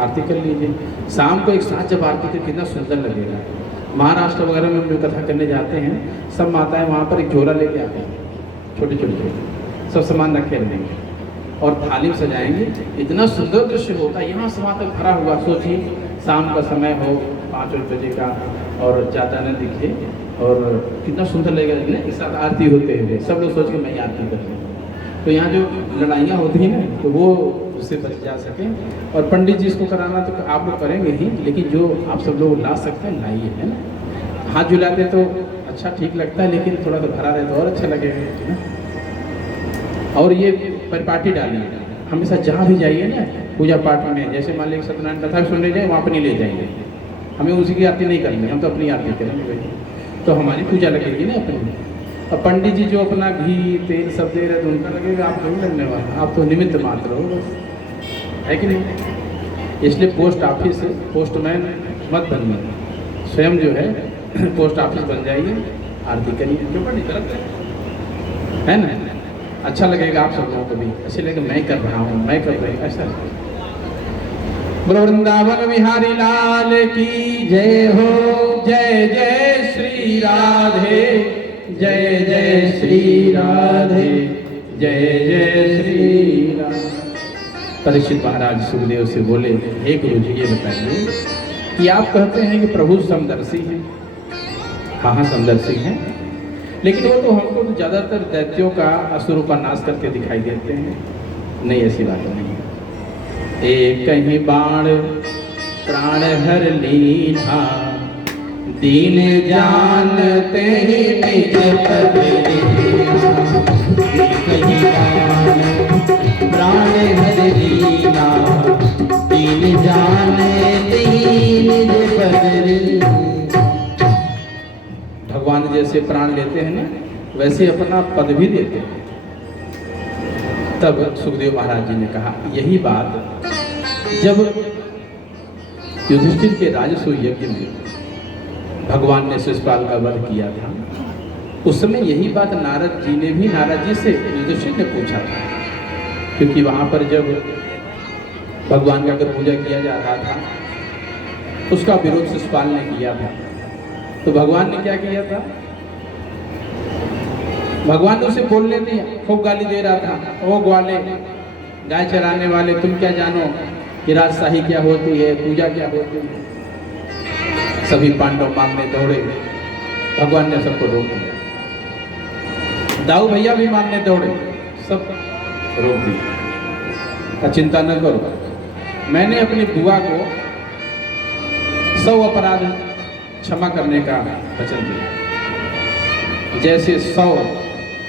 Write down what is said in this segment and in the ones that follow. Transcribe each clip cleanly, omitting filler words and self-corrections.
आरती कर लीजिए। शाम को एक साथ जब आरती कर कितना सुंदर लगेगा। महाराष्ट्र वगैरह में हम जो कथा करने जाते हैं, सब माताएं वहाँ पर एक झोला लेके आते हैं, छोटे छोटे सब सामान रखे रहेंगे और थाली में सजाएंगे। इतना सुंदर दृश्य होता है, यहाँ से वहाँ तक भरा हुआ। सोचिए शाम का समय हो 5 बजे का और ज़्यादा न दिखे और कितना सुंदर लगेगा ना, एक साथ आरती होते हुए सब लोग सोच के मैं आरती कर रही हूँ। तो यहाँ जो लड़ाइयाँ होती हैं ना, तो वो उससे बच जा सकें। और पंडित जी इसको कराना तो आप लोग करेंगे ही, लेकिन जो आप सब लोग ला सकते हैं लाइए, है ना। हाथ झुलाते तो अच्छा ठीक लगता है, लेकिन थोड़ा सा भरा रहे तो और अच्छा लगेगा, है ना। और ये परिपाटी डालिए हमेशा, जहाँ भी जाइए ना पूजा पाठ में, जैसे मान लीजिए सत्यनारायण कथा सुनने जाए, वहाँ पर नहीं ले जाएंगे, हमें उसी की आरती नहीं करनी, हम तो अपनी आरती करेंगे भाई, तो हमारी पूजा लगेगी ना अपनी। और पंडित जी जो अपना घी तेल सब दे रहे तो उनका लगेगा, आप नहीं लगने वाला, आप तो निमित्त मात्र हो बस, है कि नहीं। इसलिए पोस्ट ऑफिस पोस्टमैन मत बनिए, स्वयं जो है पोस्ट ऑफिस बन जाइए, आरती करिए, क्यों पंडित गलत है ना। अच्छा लगेगा आप सब लोगों को भी, ऐसे लगेगा मैं कर रहा हूँ, मैं कर रही हूँ, ऐसा। बोलो वृंदावन बिहारी लाल की जय हो। जय जय श्री राधे, जय जय श्री राधे, जय जय श्री राधे। परीक्षित महाराज सुखदेव से बोले, हे गुरु जी ये बताइए कि आप कहते हैं कि प्रभु समदर्शी हैं। हाँ हाँ समदर्शी हैं, लेकिन वो तो हमको तो ज़्यादातर दैत्यों का, असुरों का नाश करके दिखाई देते हैं। नहीं, ऐसी बात नहीं है। एक कहीं बाण प्राण हर लीना, दीन जानते ही निज पद लीना। कहीं बाण प्राण हर लीना, दीन जानते ही निज पद लीना। भगवान जैसे प्राण लेते हैं ना, वैसे अपना पद भी देते हैं। तब सुखदेव महाराज जी ने कहा, यही बात जब युधिष्ठिर के राजसूय यज्ञ में भगवान ने शिशुपाल का वध किया था, उस समय यही बात नारद जी ने भी नारद जी से युधिष्ठिर ने पूछा था। क्योंकि वहां पर जब भगवान का अगर पूजा किया जा रहा था, उसका विरोध शिशुपाल ने किया था, तो भगवान ने क्या किया था, भगवान ने उसे बोलने दिया, खूब गाली दे रहा था, ओ ग्वाले, गाय चराने वाले, तुम क्या जानो कि राजशाही क्या होती है, पूजा क्या होती है। सभी पांडव मारने दौड़े, भगवान ने सबको रोक दिया। दाऊ भैया भी मारने दौड़े, सब रोक दिया। चिंता न करो, मैंने अपनी बुआ को 100 अपराध क्षमा करने का वचन दिया। जैसे 100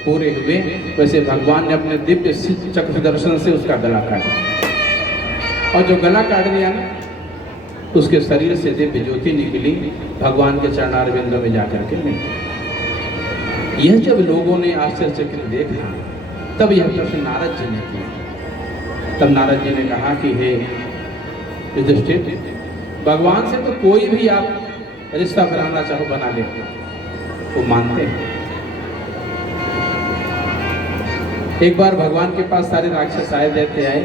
पूरे हुए, वैसे भगवान ने अपने दिव्य चक्र दर्शन से उसका गला काटा, और जो गला काट दिया ना, उसके शरीर से दिव्य ज्योति निकली, भगवान के चरणारविंदों में जाकर के मिली। यह जब लोगों ने आश्चर्यचकित देखा, तब यह प्रश्न नारद जी ने किया। तब नारद जी ने कहा कि हे युधिष्ठिर, भगवान से तो कोई भी आप रिश्ता बनाना चाहो बना ले, वो मानते हैं। एक बार भगवान के पास सारे राक्षस आए, दैत्य आए,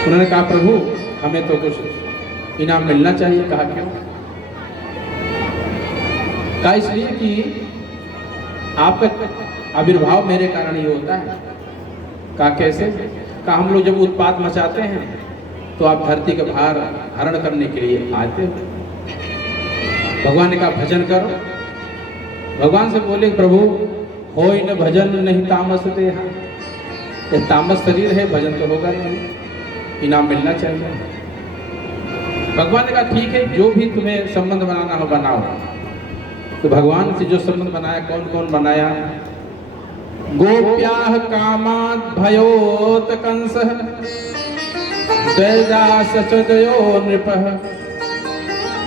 उन्होंने कहा प्रभु हमें तो कुछ इनाम मिलना चाहिए। कहा क्यों? कहा इसलिए कि आपका आविर्भाव मेरे कारण ही होता है। कहा कैसे? कहा हम लोग जब उत्पात मचाते हैं तो आप धरती का भार हरण करने के लिए आते हो। भगवान ने कहा भजन करो। भगवान से बोले प्रभु होय न भजन नहीं तामस देहा, ये तामस शरीर है, भजन तो होगा नहीं, इनाम मिलना चाहिए। भगवान ने कहा ठीक है, जो भी तुम्हें संबंध बनाना हो बनाओ। तो भगवान से जो संबंध बनाया, कौन कौन बनाया? गोप्याः कामात् भयोत कंसः, दैवदास चतयो नृपः,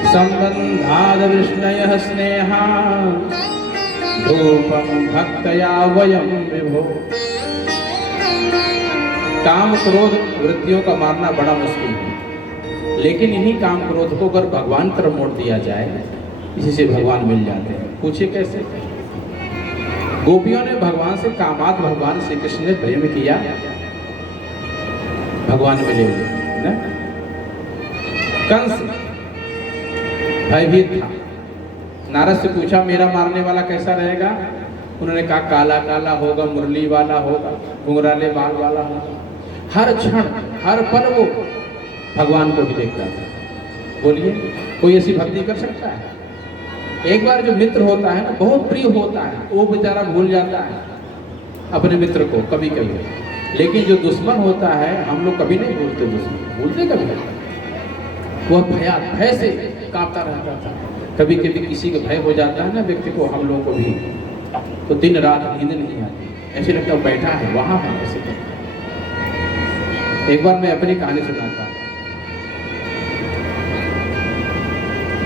संबंधाद विष्णयः स्नेहा, धूपम भक्तया वयम विभो। काम क्रोध वृत्तियों का मारना बड़ा मुश्किल है, लेकिन इन्हीं काम क्रोध को अगर भगवान तरफ मोड़ दिया जाए, इसी से भगवान मिल जाते हैं। पूछिए कैसे? गोपियों ने भगवान से कामात, भगवान श्री कृष्ण ने प्रेम किया, भगवान मिले हुए ना। कंस भयभीत था। नारद से पूछा मेरा मारने वाला कैसा रहेगा? उन्होंने कहा काला काला होगा, मुरली वाला होगा, घुंघराले बाल वाला होगा। हर क्षण हर पल वो भगवान को भी देखता था। बोलिए कोई ऐसी भक्ति कर सकता है? एक बार जो मित्र होता है ना, बहुत प्रिय होता है, वो बेचारा भूल जाता है अपने मित्र को कभी कभी। लेकिन जो दुश्मन होता है, हम लोग कभी नहीं भूलते दुश्मन, भूलते कभी नहीं। वह भय से कांपता रहता था। कभी कभी किसी को भय हो जाता है ना व्यक्ति को, हम लोगों को भी, तो दिन रात नींद नहीं आती, ऐसे लगता है बैठा है वहां है ऐसे। एक बार मैं अपनी कहानी सुनाता।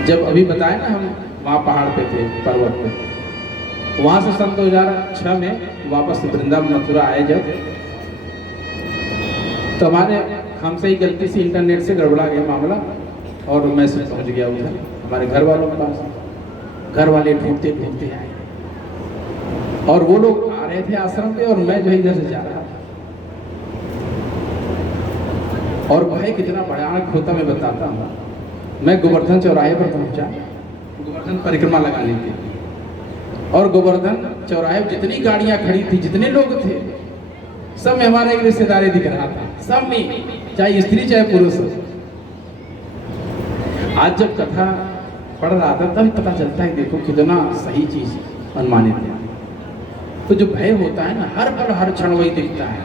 जब अभी बताया ना हम वहाँ पहाड़ पे थे, पर्वत पे, वहाँ से सन 2006 में वापस वृंदावन मथुरा आए जब, तो हमारे हमसे ही गलती से इंटरनेट से गड़बड़ा गया मामला और मैसेज पहुँच गया उधर हमारे घर वालों के पास। घर वाले ढूंढते ढूंढते आए और वो लोग आ रहे थे आश्रम पे और मैं जो इधर से जा रहा था। और भय कितना भयानक होता मैं बताता हूँ। मैं गोवर्धन चौराहे पर पहुंचा, गोवर्धन परिक्रमा लगाने के लिए, और गोवर्धन चौराहे पर जितनी गाड़ियां खड़ी थी, जितने लोग थे, सब में हमारा एक रिश्तेदारी दिख रहा था, सब में, चाहे स्त्री चाहे पुरुष। आज जब कथा पढ़ रहा था तब पता चलता है देखो कितना सही चीज अनुमानित है। तो जो भय होता है ना, हर पल हर क्षण वही दिखता है,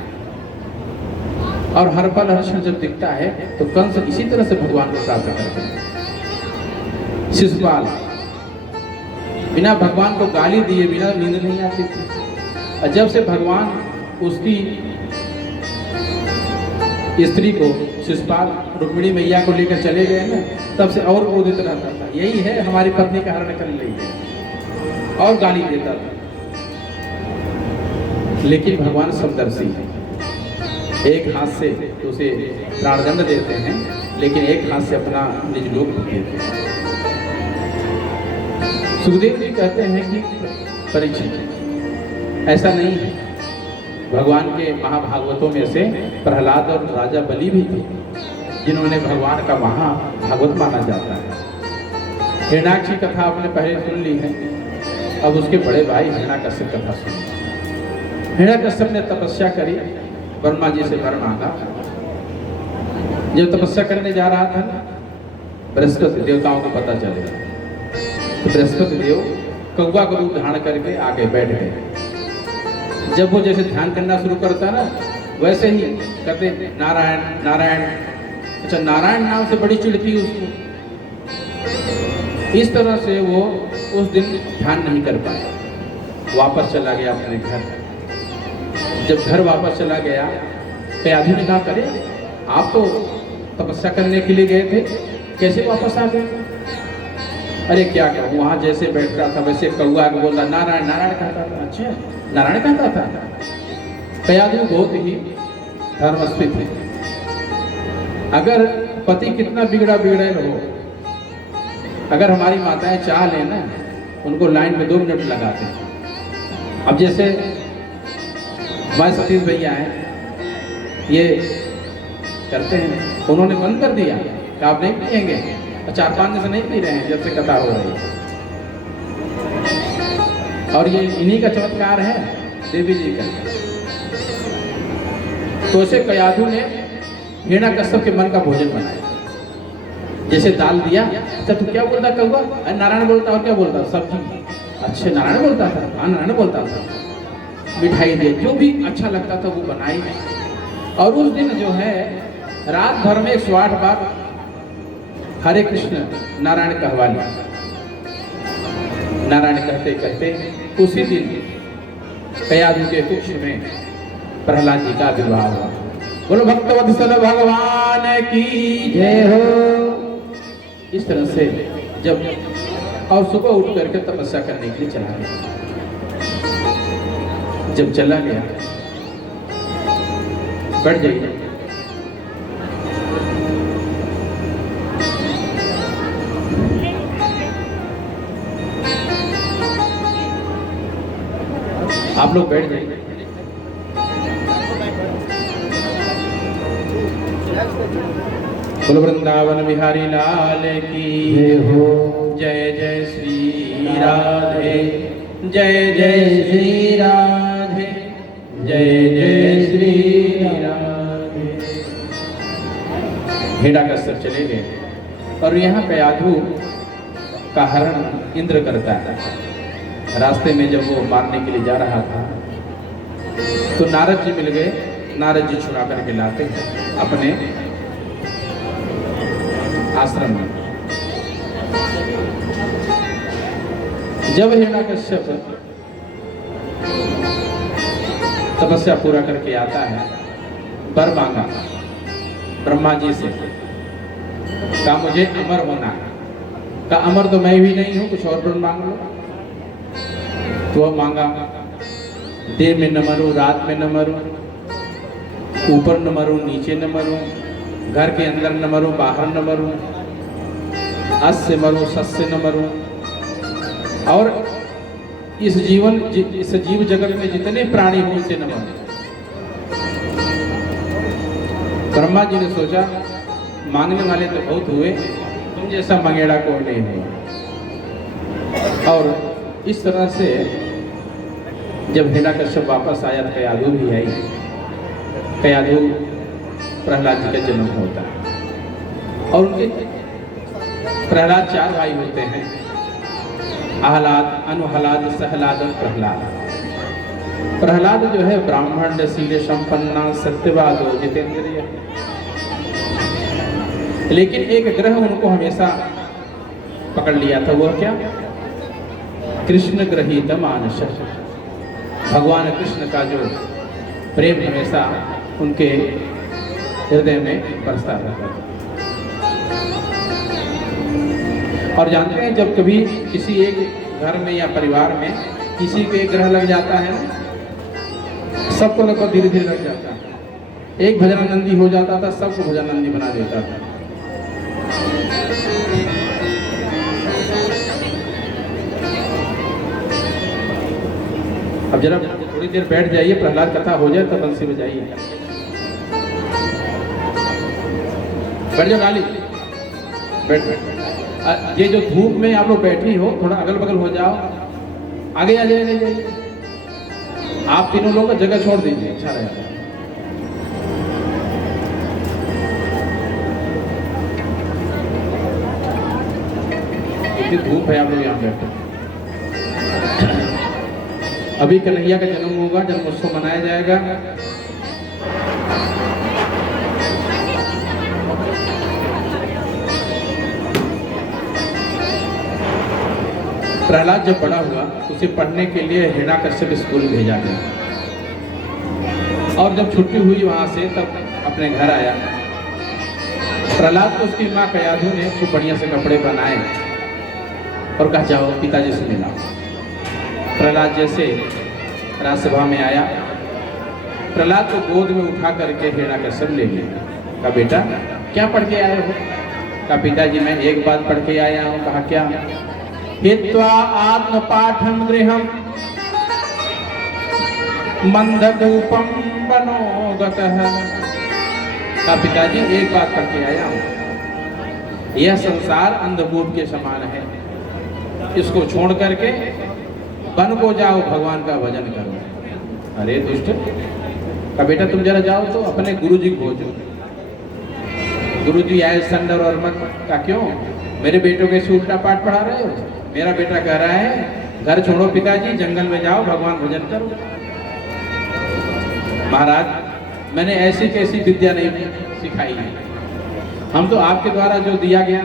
और हर पल हर क्षण जब दिखता है तो कंस इसी तरह से भगवान को प्राप्त करते हैं। शिशुपाल बिना भगवान को गाली दिए बिना नींद नहीं आती थी, और जब से भगवान उसकी स्त्री को शिशुपाल रुक्मिणी मैया को लेकर चले गए ना, तब से और क्रोधित रहता था। यही है हमारी पत्नी का हरण कर रही है, और गाली देता था। लेकिन भगवान समदर्शी है, एक हाथ से तो उसे प्राणदंड देते हैं, लेकिन एक हाथ से अपना निज लोक भी देते हैं। सुखदेव जी कहते हैं कि परीक्षित ऐसा नहीं है। भगवान के महाभागवतों में से प्रहलाद और राजा बलि भी थे, जिन्होंने भगवान का महाभागवत माना जाता है। हिरण्याक्ष की कथा आपने पहले सुन ली है, अब उसके बड़े भाई हिरण्याकश्यप कथा सुनिए। हिरण्याकश्यप ने तपस्या करी, ब्रह्मा जी से वर मांगा। जब तपस्या करने जा रहा था ना, बृहस्पति देवताओं को पता चलेगा, तो बृहस्पति देव कौवा का रूप धारण करके आगे बैठ गए। जब वो जैसे ध्यान करना शुरू करता ना, वैसे ही कहते नारायण नारायण। अच्छा, नारायण नाम से बड़ी चिढ़ थी उसको। इस तरह से वो उस दिन ध्यान नहीं कर पाया, वापस चला गया अपने घर। जब घर वापस चला गया, कयाधु ने कहा करे आप तो तपस्या करने के लिए गए थे, कैसे वापस आ गए? अरे क्या कहूँ, वहाँ जैसे बैठता था वैसे कौआ को बोलता नारायण नारायण कहता था। अच्छा, नारायण कहता था। कयाधु बहुत ही धर्मस्थित है। अगर पति कितना बिगड़ा बिगड़ेल हो, अगर हमारी माताएं चाह लें ना, उनको लाइन में 2 मिनट लगाते हैं। अब जैसे हमारे सतीश भैया हैं, ये करते हैं, उन्होंने बंद कर दिया कि आप नहीं पिएंगे, 4-5 दिन से नहीं पी रहे हैं जब से कथा हो रही है। और ये इन्हीं का चमत्कार है, देवी जी का। तो ऐसे कयाधु ने हिरण्याकश्यप के मन का भोजन बनाया। जैसे दाल दिया, अच्छा तू क्या बोलता कौवा? अरे नारायण बोलता, और क्या बोलता? सब्जी। अच्छे नारायण बोलता था? हाँ नारायण बोलता था। मिठाई दे, जो भी अच्छा लगता था वो बनाई। और उस दिन जो है रात भर में 108 बार हरे कृष्ण नारायण कहवा लिया। नारायण कहते कहते उसी दिन कयाधु के कुक्ष में प्रहलाद जी का विवाह हुआ। बोलो भक्तवत्सल भगवान की जय हो। इस तरह से जब और सुबह उठ करके तपस्या करने के लिए चला गया। जब चला गया, बैठ जाइए। आप लोग बैठ जाइए। बोल वृंदावन बिहारी लाल की जय हो। जय जय श्री राधे, जय जय श्री राधे, जय जय श्री राधे। हिरण्यकश्यप चले गए और यहाँ कयाधु का हरण इंद्र करता है। रास्ते में जब वो मारने के लिए जा रहा था तो नारद जी मिल गए। नारद जी छुड़ा करके लाते हैं अपने आश्रम में। जब हिरण्यकश्यप तपस्या पूरा करके आता है, वर मांगा ब्रह्मा जी से, कहा मुझे अमर होना है। कहा अमर तो मैं भी नहीं हूं, कुछ और वर मांग लो। तो मांगा दिन में न मरूं, रात में न मरूं, ऊपर न मरूं, नीचे न मरूं, घर के अंदर न मरूं, बाहर न मरूं, अस से मरूं, सस से न मरूं, और इस जीव जगत में जितने प्राणी हों उनसे न मरूं। ब्रह्मा जी ने सोचा मांगने वाले तो बहुत हुए, तुम जैसा मंगेड़ा कोई नहीं हुआ। और इस तरह से जब हिरण्यकश्यप वापस आया तो कयाधु भी आई। कयाधु प्रहलाद जी का जन्म होता है और उनके प्रहलाद 4 भाई होते हैं, आहलाद, अनुहलाद, सहलाद और प्रहलाद। प्रहलाद जो है ब्राह्मण शील संपन्ना सत्यवादो जितेंद्रिय, लेकिन एक ग्रह उनको हमेशा पकड़ लिया था। वह क्या? कृष्ण ग्रहीत मानस। भगवान कृष्ण का जो प्रेम हमेशा उनके हृदय में बरसता रहता था। और जानते हैं जब कभी किसी एक घर में या परिवार में किसी को एक ग्रह लग जाता है, सबको लगभग धीरे धीरे लग जाता है। एक भजनानंदी हो जाता था, सबको भजनानंदी बना देता था। अब जरा थोड़ी देर बैठ जाइए, प्रहलाद कथा हो जाए तब बंसी बजाइए। बैठ जाओ गाली, बैठ। ये जो धूप में आप लोग बैठी हो, थोड़ा अगल बगल हो जाओ, आगे आ जाइए। आप तीनों लोग जगह छोड़ दीजिए, अच्छा रहेगा। इतनी धूप है, आप लोग यहाँ बैठे। अभी कन्हैया का जन्म होगा, जन्मोत्सव मनाया जाएगा। प्रहलाद जब बड़ा हुआ उसे पढ़ने के लिए हिरण्यकश्यप स्कूल भेजा गया, और जब छुट्टी हुई वहां से तब अपने घर आया। प्रहलाद को उसकी माँ कयाधु ने खूब बढ़िया से कपड़े बनाए और कहा जाओ पिताजी से मिला। प्रहलाद जैसे राजसभा में आया, प्रहलाद को गोद में उठा करके हिरण्यकश्यप ले लिया। कहा बेटा क्या पढ़ के आए हो? कहा पिताजी मैं एक बात पढ़ के आया हूँ। कहा क्या? हित्वा आत्म पाठम गृहम मंदधूपम बनोगतः। कहा पिताजी एक बात पढ़ के आया हूँ, यह संसार अंधकूप के समान है, इसको छोड़ करके वन को जाओ, भगवान का भजन करो। अरे दुष्ट, का बेटा तुम जरा जाओ तो अपने गुरुजी को खोजो। गुरुजी आए संडर और मत का क्यों मेरे बेटों के उल्टा पाठ पढ़ा रहे हो? मेरा बेटा कह रहा है घर छोड़ो पिताजी, जंगल में जाओ, भगवान भजन करो। महाराज मैंने ऐसी कैसी विद्या नहीं सिखाई है, हम तो आपके द्वारा जो दिया गया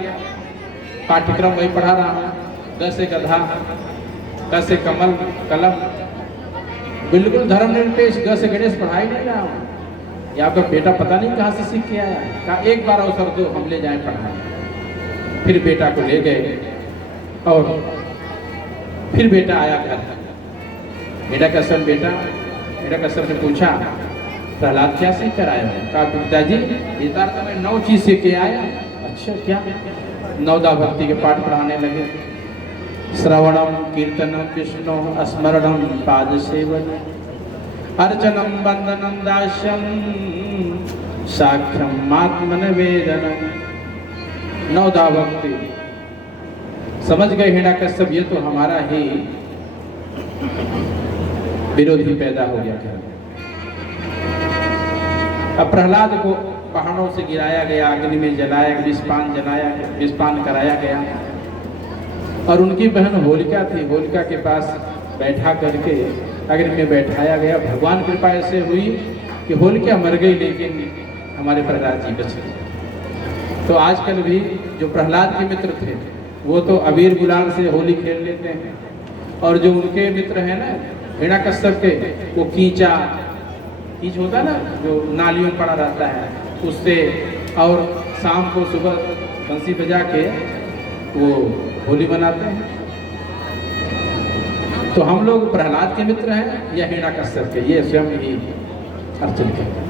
पाठ्यक्रम वही पढ़ा रहा हूँ। ग से गधा, क से कमल कलम, बिल्कुल धर्मनिरपेक्ष ग से गणेश पढ़ाई नहीं रहा हूँ। ये आपका बेटा पता नहीं कहाँ से सीख के आया। कहा एक बार अवसर दो, हम ले जाएं पढ़ाने। फिर बेटा को ले गए और फिर बेटा आया घर। हिरण्यकश्यप हिरण्यकश्यप ने पूछा प्रहलाद क्या सीख कर आया है? कहा पिताजी इस बार तो मैं 9 चीज सीख के आया। अच्छा क्या? 9 भक्ति के पाठ पढ़ाने लगे। श्रवणम कीर्तनम विष्णु स्मरणम पाद सेवन अर्चनम वंदनम दास्यम साख्यम आत्मन वेदनम नवदा भक्ति। समझ गए हिरण्यकश्यप ये तो हमारा ही विरोधी पैदा हो गया घर में। अब प्रहलाद को पहाड़ों से गिराया गया, अग्नि में जलाया, विषपान कराया गया और उनकी बहन होलिका थी, होलिका के पास बैठा करके अग्नि में बैठाया गया। भगवान कृपा ऐसे हुई कि होलिका मर गई लेकिन हमारे प्रहलाद जी बच गए। तो आजकल भी जो प्रहलाद के मित्र थे वो तो अबीर गुलाल से होली खेल लेते हैं और जो उनके मित्र हैं ना हिरण्यकश्यप के, वो कीच होता ना जो नालियों में पड़ा रहता है उससे, और शाम को सुबह बंसी बजा के वो होली मनाते हैं। तो हम लोग प्रहलाद के मित्र हैं या हिरण्यकश्यप के, ये स्वयं ही अर्चन करते।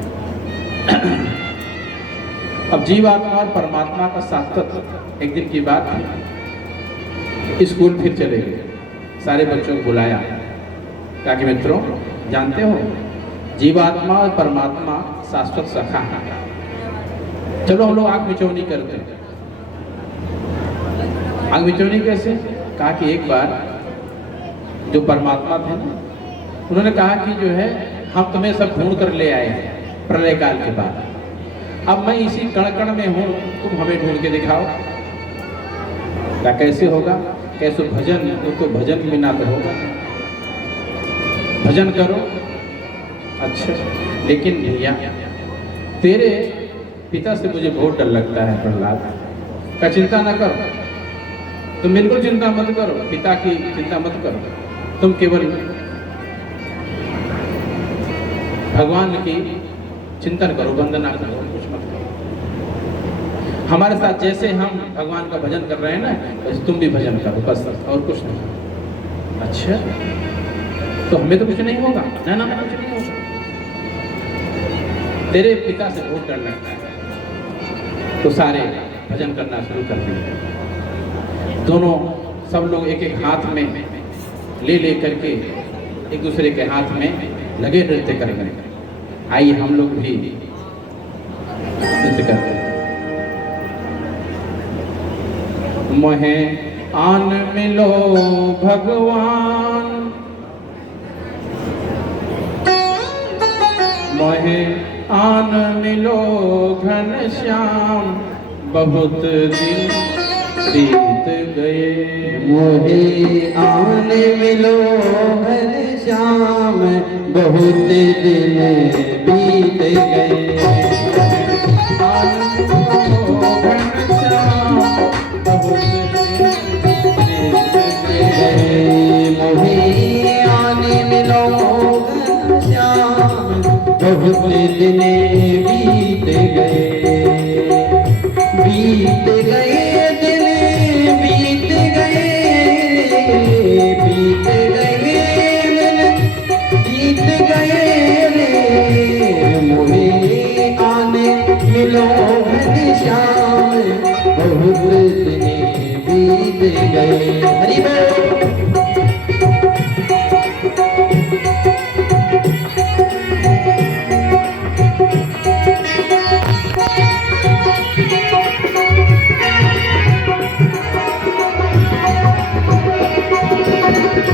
अब जीवात्मा और परमात्मा का सातत्य। एक दिन की बात थी, स्कूल फिर चले गए, सारे बच्चों को बुलाया ताकि मित्रों जानते हो जीवात्मा और परमात्मा शाश्वत सखा है। चलो हम लोग आग मिचौनी करते हैं। आग मिचौनी कैसे? कहा कि एक बार जो परमात्मा थे ना उन्होंने कहा कि जो है हम तुम्हें सब ढूंढ कर ले आए हैं प्रलय काल के बाद, अब मैं इसी कण कण में हूँ, तुम हमें ढूंढ के दिखाओ। क्या कैसे होगा? कैसे भजन, तो भजन के बिना तो होगा, भजन करो। अच्छा लेकिन भैया तेरे पिता से मुझे बहुत डर लगता है प्रहलाद। का चिंता ना करो, तुम बिल्कुल चिंता मत करो, पिता की चिंता मत करो, तुम केवल भगवान की चिंतन करो, वंदना करो, कुछ मत करो। हमारे साथ जैसे हम भगवान का भजन कर रहे हैं ना वैसे तुम भी भजन करो, बस और कुछ नहीं। अच्छा तो हमें तो कुछ नहीं होगा? ना कुछ नहीं होगा, तेरे पिता से बहुत डर लगता है। तो सारे भजन करना शुरू कर दिए। दोनों सब लोग एक एक हाथ में ले करके एक दूसरे के हाथ में लगे नृत्य करेंगे। आइए हम लोग भी नृत्य करते हैं। मोहे आन मिलो भगवान, मोहे आन मिलो घनश्याम, बहुत दिन बीत गए। मोहे आन मिलो घनश्याम, बहुत दिन बीत गए। आन मिलो घनश्याम, बहुत दिन बीत गए। मोहे आन मिलो घनश्याम, बहुत दिन बीत